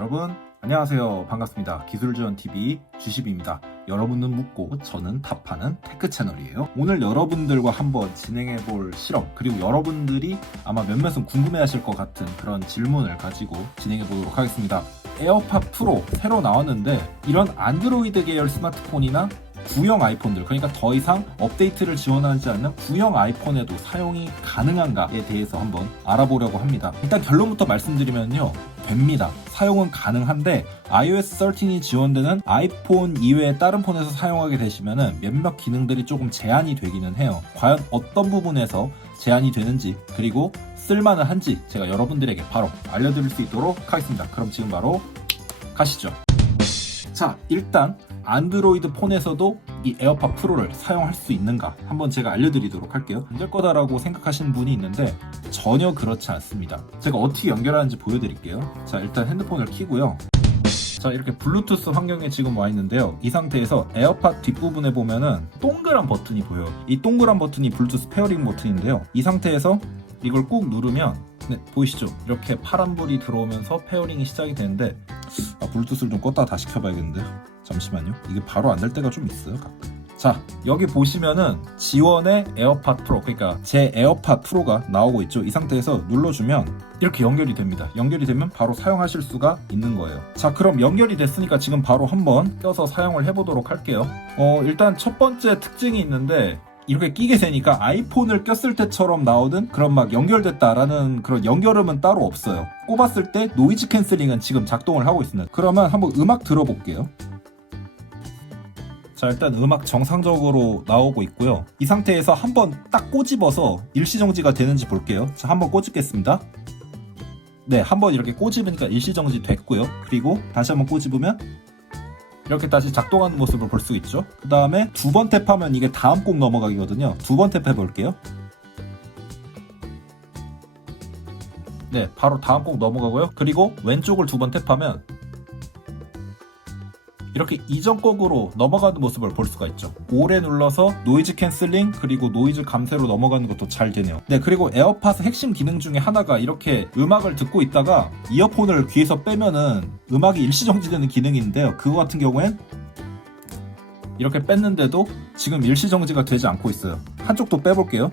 여러분 안녕하세요. 반갑습니다. 기술지원TV 주십입니다. 여러분은 묻고 저는 답하는 테크 채널이에요. 오늘 여러분들과 한번 진행해볼 실험, 그리고 여러분들이 아마 몇몇은 궁금해하실 것 같은 그런 질문을 가지고 진행해보도록 하겠습니다. 에어팟 프로 새로 나왔는데 이런 안드로이드 계열 스마트폰이나 구형 아이폰들, 그러니까 더 이상 업데이트를 지원하지 않는 구형 아이폰에도 사용이 가능한가에 대해서 한번 알아보려고 합니다. 일단 결론부터 말씀드리면요, 됩니다. 사용은 가능한데 iOS 13이 지원되는 아이폰 이외의 다른 폰에서 사용하게 되시면 몇몇 기능들이 조금 제한이 되기는 해요. 과연 어떤 부분에서 제한이 되는지, 그리고 쓸만은 한지 제가 여러분들에게 바로 알려드릴 수 있도록 하겠습니다. 그럼 지금 바로 가시죠. 자, 일단 안드로이드 폰에서도 이 에어팟 프로를 사용할 수 있는가 한번 제가 알려드리도록 할게요. 안 될 거다라고 생각하시는 분이 있는데 전혀 그렇지 않습니다. 제가 어떻게 연결하는지 보여드릴게요. 자, 일단 핸드폰을 켜고요. 자, 이렇게 블루투스 환경에 지금 와 있는데요. 이 상태에서 에어팟 뒷부분에 보면은 동그란 버튼이 보여요. 이 동그란 버튼이 블루투스 페어링 버튼인데요. 이 상태에서 이걸 꾹 누르면, 네, 보이시죠? 이렇게 파란불이 들어오면서 페어링이 시작이 되는데, 블루투스를 좀 껐다가 다시 켜봐야겠는데요. 잠시만요. 이게 바로 안 될 때가 좀 있어요, 가끔. 자, 여기 보시면은 지원의 에어팟 프로, 그러니까 제 에어팟 프로가 나오고 있죠. 이 상태에서 눌러주면 이렇게 연결이 됩니다. 연결이 되면 바로 사용하실 수가 있는 거예요. 자, 그럼 연결이 됐으니까 지금 바로 한번 껴서 사용을 해보도록 할게요. 일단 첫 번째 특징이 있는데, 이렇게 끼게 되니까 아이폰을 꼈을 때처럼 나오는 그런 막 연결됐다라는 그런 연결음은 따로 없어요. 꼽았을 때 노이즈 캔슬링은 지금 작동을 하고 있습니다. 그러면 한번 음악 들어볼게요. 자, 일단 음악 정상적으로 나오고 있고요. 이 상태에서 한번 딱 꼬집어서 일시정지가 되는지 볼게요. 자, 한번 꼬집겠습니다. 네, 한번 이렇게 꼬집으니까 일시정지 됐고요. 그리고 다시 한번 꼬집으면 이렇게 다시 작동하는 모습을 볼 수 있죠. 그 다음에 두 번 탭하면 이게 다음 곡 넘어가기거든요. 두 번 탭해 볼게요. 네, 바로 다음 곡 넘어가고요. 그리고 왼쪽을 두 번 탭하면 이렇게 이전 곡으로 넘어가는 모습을 볼 수가 있죠. 오래 눌러서 노이즈 캔슬링 그리고 노이즈 감쇄로 넘어가는 것도 잘 되네요. 네, 그리고 에어팟의 핵심 기능 중에 하나가 이렇게 음악을 듣고 있다가 이어폰을 귀에서 빼면은 음악이 일시정지되는 기능인데요. 그거 같은 경우엔 이렇게 뺐는데도 지금 일시정지가 되지 않고 있어요. 한쪽도 빼볼게요.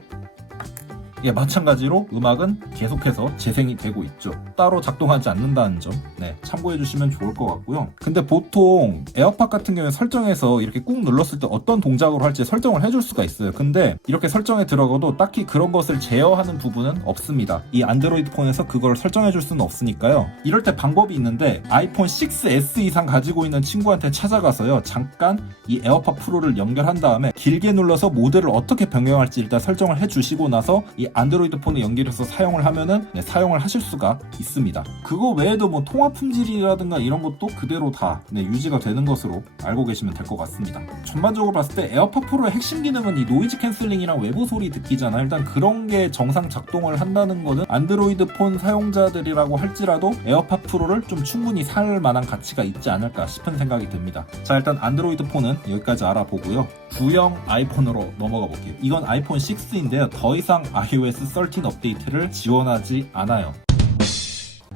예, 마찬가지로 음악은 계속해서 재생이 되고 있죠. 따로 작동하지 않는다는 점, 네, 참고해 주시면 좋을 것 같고요. 근데 보통 에어팟 같은 경우에 설정해서 이렇게 꾹 눌렀을 때 어떤 동작으로 할지 설정을 해줄 수가 있어요. 근데 이렇게 설정에 들어가도 딱히 그런 것을 제어하는 부분은 없습니다. 이 안드로이드 폰에서 그걸 설정해 줄 수는 없으니까요. 이럴 때 방법이 있는데 아이폰 6S 이상 가지고 있는 친구한테 찾아가서요, 잠깐 이 에어팟 프로를 연결한 다음에 길게 눌러서 모드를 어떻게 변경할지 일단 설정을 해주시고 나서 이 안드로이드 폰에 연결해서 사용을 하면은, 네, 사용을 하실 수가 있습니다. 그거 외에도 뭐 통화 품질이라든가 이런 것도 그대로 다, 네, 유지가 되는 것으로 알고 계시면 될 것 같습니다. 전반적으로 봤을 때 에어팟 프로의 핵심 기능은 이 노이즈 캔슬링이랑 외부 소리 듣기잖아요. 일단 그런 게 정상 작동을 한다는 거는 안드로이드 폰 사용자들이라고 할지라도 에어팟 프로를 좀 충분히 살 만한 가치가 있지 않을까 싶은 생각이 듭니다. 자, 일단 안드로이드 폰은 여기까지 알아보고요. 구형 아이폰으로 넘어가 볼게요. 이건 아이폰 6인데요. 더 이상 iOS 13 업데이트를 지원하지 않아요.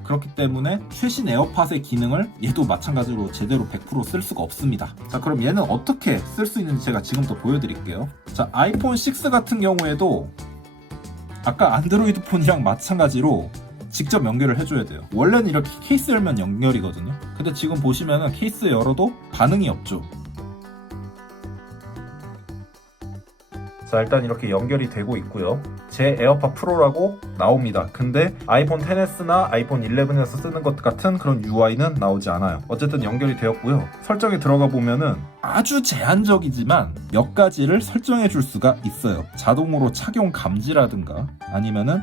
그렇기 때문에 최신 에어팟의 기능을 얘도 마찬가지로 제대로 100% 쓸 수가 없습니다. 자, 그럼 얘는 어떻게 쓸 수 있는지 제가 지금부터 보여드릴게요. 자, 아이폰 6 같은 경우에도 아까 안드로이드 폰이랑 마찬가지로 직접 연결을 해줘야 돼요. 원래는 이렇게 케이스 열면 연결이거든요. 근데 지금 보시면은 케이스 열어도 반응이 없죠. 자, 일단 이렇게 연결이 되고 있고요. 제 에어팟 프로라고 나옵니다. 근데 아이폰 XS나 아이폰 11에서 쓰는 것 같은 그런 UI는 나오지 않아요. 어쨌든 연결이 되었고요. 설정에 들어가 보면은 아주 제한적이지만 몇 가지를 설정해 줄 수가 있어요. 자동으로 착용 감지라든가 아니면은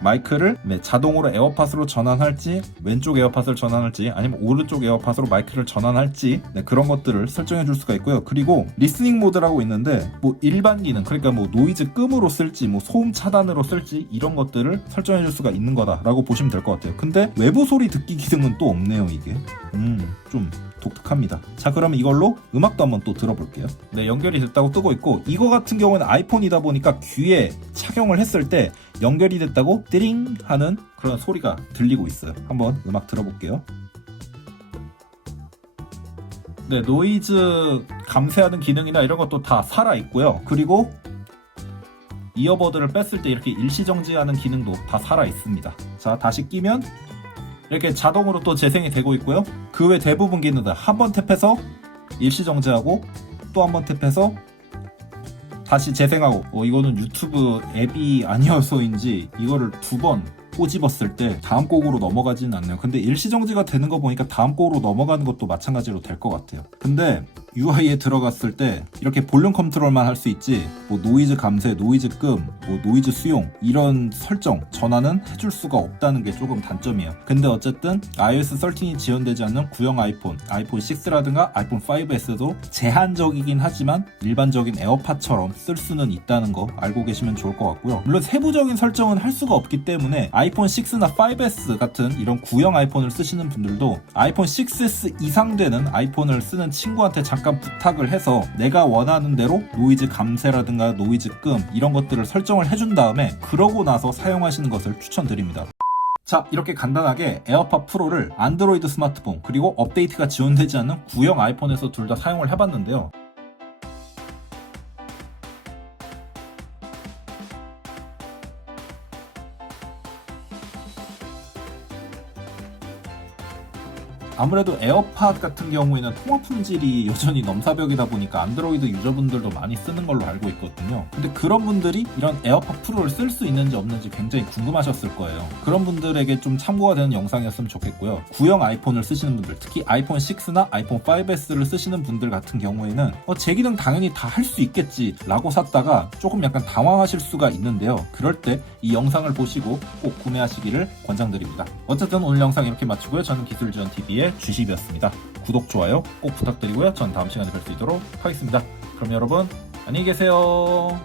마이크를 자동으로 에어팟으로 전환할지, 왼쪽 에어팟을 전환할지, 아니면 오른쪽 에어팟으로 마이크를 전환할지, 네, 그런 것들을 설정해 줄 수가 있고요. 그리고 리스닝 모드라고 있는데 뭐 일반 기능, 그러니까 뭐 노이즈 끔으로 쓸지 뭐 소음 차단으로 쓸지 이런 것들을 설정해 줄 수가 있는 거다라고 보시면 될 것 같아요. 근데 외부 소리 듣기 기능은 또 없네요, 이게. 좀 독특합니다. 자, 그러면 이걸로 음악도 한번 또 들어볼게요. 네, 연결이 됐다고 뜨고 있고, 이거 같은 경우는 아이폰이다 보니까 귀에 착용을 했을 때 연결이 됐다고 띠링 하는 그런 소리가 들리고 있어요. 한번 음악 들어볼게요. 네, 노이즈 감쇄하는 기능이나 이런 것도 다 살아있고요. 그리고 이어버드를 뺐을 때 이렇게 일시정지하는 기능도 다 살아있습니다. 자, 다시 끼면 이렇게 자동으로 또 재생이 되고 있고요. 그 외 대부분 기능들 한 번 탭해서 일시정지하고 또 한 번 탭해서 다시 재생하고, 이거는 유튜브 앱이 아니어서인지 이거를 두 번 꼬집었을 때 다음 곡으로 넘어가지는 않네요. 근데 일시정지가 되는 거 보니까 다음 곡으로 넘어가는 것도 마찬가지로 될 것 같아요. 근데 UI에 들어갔을 때 이렇게 볼륨 컨트롤만 할 수 있지, 뭐 노이즈 감쇄, 노이즈 끔, 뭐 노이즈 수용 이런 설정, 전환은 해줄 수가 없다는 게 조금 단점이에요. 근데 어쨌든 iOS 13이 지원되지 않는 구형 아이폰 6라든가 아이폰 5S도 제한적이긴 하지만 일반적인 에어팟처럼 쓸 수는 있다는 거 알고 계시면 좋을 것 같고요. 물론 세부적인 설정은 할 수가 없기 때문에 아이폰 6나 5S 같은 이런 구형 아이폰을 쓰시는 분들도 아이폰 6S 이상 되는 아이폰을 쓰는 친구한테 잠깐 부탁을 해서 내가 원하는 대로 노이즈 감쇄라든가 노이즈 끔 이런 것들을 설정을 해준 다음에 그러고 나서 사용하시는 것을 추천드립니다. 자, 이렇게 간단하게 에어팟 프로를 안드로이드 스마트폰 그리고 업데이트가 지원되지 않는 구형 아이폰에서 둘 다 사용을 해봤는데요. 아무래도 에어팟 같은 경우에는 통화 품질이 여전히 넘사벽이다 보니까 안드로이드 유저분들도 많이 쓰는 걸로 알고 있거든요. 근데 그런 분들이 이런 에어팟 프로를 쓸 수 있는지 없는지 굉장히 궁금하셨을 거예요. 그런 분들에게 좀 참고가 되는 영상이었으면 좋겠고요. 구형 아이폰을 쓰시는 분들, 특히 아이폰 6나 아이폰 5S를 쓰시는 분들 같은 경우에는 제 기능 당연히 다 할 수 있겠지 라고 샀다가 조금 약간 당황하실 수가 있는데요. 그럴 때 이 영상을 보시고 꼭 구매하시기를 권장드립니다. 어쨌든 오늘 영상 이렇게 마치고요. 저는 기술지원TV의 주십이었습니다. 구독, 좋아요 꼭 부탁드리고요. 전 다음 시간에 뵐 수 있도록 하겠습니다. 그럼 여러분 안녕히 계세요.